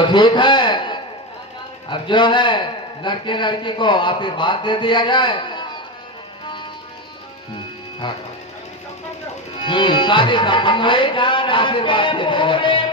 तो ठीक है, अब जो है लड़के लड़की को आशीर्वाद दे दिया जाए। शादी संपन्न हुई, आशीर्वाद दे दिया जाए।